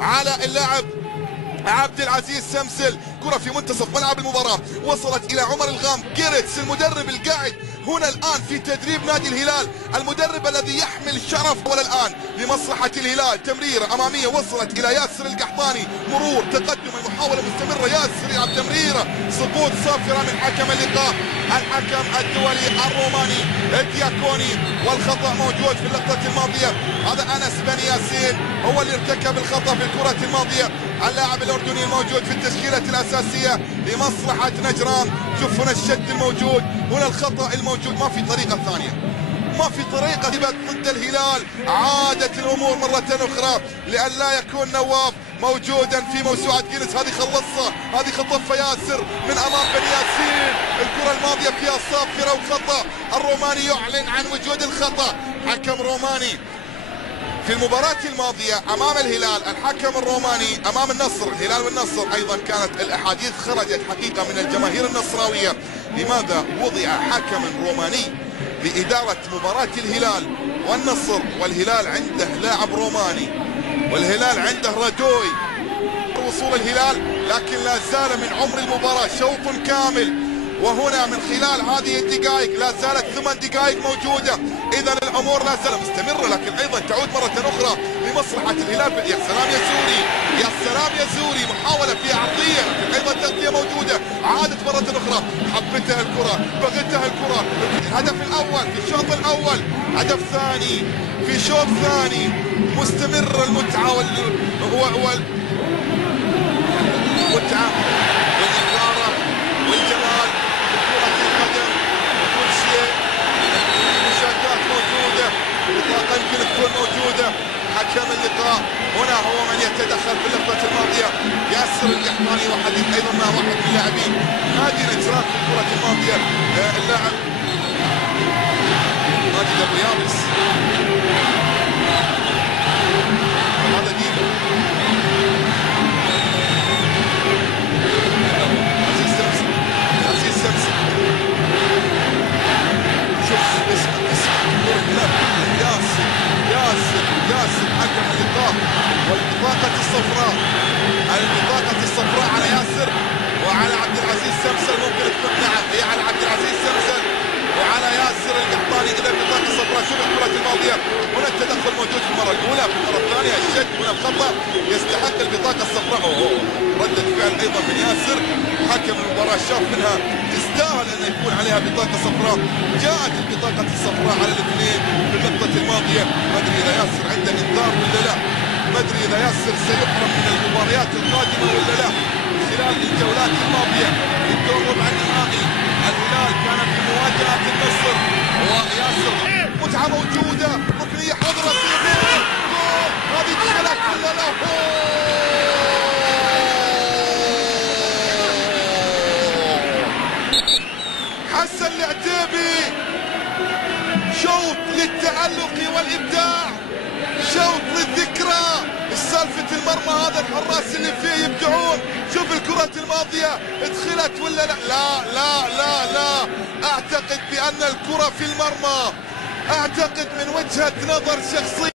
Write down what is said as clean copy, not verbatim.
على اللاعب عبد العزيز سمسل. كرة في منتصف ملعب المباراة وصلت إلى عمر الغام. جيرتس المدرب القاعد هنا الآن في تدريب نادي الهلال، المدرب الذي يحمل شرف ولا الآن لمصلحة الهلال. تمريرة أمامية وصلت إلى ياسر القحطاني، مرور تقدم المحاولة مستمرة. ياسر يلعب تمريرة، سقوط صافرة من حكم اللقاء الحكم الدولي الروماني الدياكوني، والخطأ موجود في اللقطة الماضية. هذا أنس بن ياسين هو اللي ارتكب الخطأ في الكرة الماضية. اللاعب الأردني الموجود في التشكيلة الأساسية لمصلحة نجران. شوف هنا الشد الموجود، هنا الخطأ الموجود، ما في طريقة ثانية، ما في طريقة ضد الهلال. عادت الأمور مرة أخرى لأن لا يكون نواف موجودا في موسوعة جينيس. هذه خلصها، هذه خطفها ياسر من أمام بن ياسين. الكرة الماضية فيها صافرة وخطأ. الروماني يعلن عن وجود الخطأ. حكم روماني في المباراة الماضية أمام الهلال، الحكم الروماني أمام النصر، الهلال والنصر أيضا كانت الأحاديث خرجت حقيقة من الجماهير النصراوية. لماذا وضع حكم روماني لإدارة مباراة الهلال والنصر، والهلال عنده لاعب روماني والهلال عنده رادوي. وصول الهلال لكن لا زال من عمر المباراة شوط كامل، وهنا من خلال هذه الدقائق لا زالت 8 دقائق موجودة. إذا الأمور لا زالت مستمرة، لكن أيضا تعود مرة أخرى لمصلحة الهلال. يا سلام يا زوري، يا سلام يا زوري، محاولة فيها عرضية لكن أيضا تغطية موجودة. عادت مرة أخرى، حبتها الكرة، بغتها الكرة. الهدف الأول في الشوط الأول، هدف ثاني في شوط ثاني. مستمر المتعة والمتعة والإثارة والجمال كرة القدم وكل شيء. المشاهدات موجودة، البطاقة يمكن تكون موجودة. حكم اللقاء هنا هو من يتدخل في اللقطة الماضية. ياسر القحطاني وحديث أيضا مع واحد من لاعبين نادي نجران في الكرة الماضية، اللاعب ماجد أبو يابس. هذا ديبو ياسر حكم اللقاء. والبطاقة الصفراء، البطاقة الصفراء على ياسر وعلى عبد العزيز سمسل. ممكن تكون نعم هي على عبد العزيز سمسل وعلى ياسر القحطاني. إذا البطاقة الصفراء. شوف الكرة الماضية، هنا التدخل موجود في المرة الأولى، في المرة الثانية الشد، هنا الخطأ يستحق البطاقة الصفراء. ردة فعل أيضا من ياسر. حكم المباراة شاف منها تستاهل أن يكون عليها بطاقة صفراء. جاءت البطاقة الصفراء على الاثنين في اللقطة الماضية. ما أدري إذا ياسر عنده إنذار ولا لا، ما أدري إذا ياسر سيحرم من المباريات القادمة ولا لا. خلال الجولات الماضية في الدور ربع النهائي الهلال كان في مواجهة النصر وياسر. متعة موجودة، ركنية حضرة، جول، هذه دخلت ولا لا؟ حسن العتيبي، شوط للتألق والإبداع، شوط للذكرى. سالفة المرمى هذا الحراس اللي فيه يبدعون. شوف الكرة الماضية ادخلت ولا لا؟ لا لا لا لا، اعتقد بأن الكرة في المرمى، اعتقد من وجهة نظر شخصية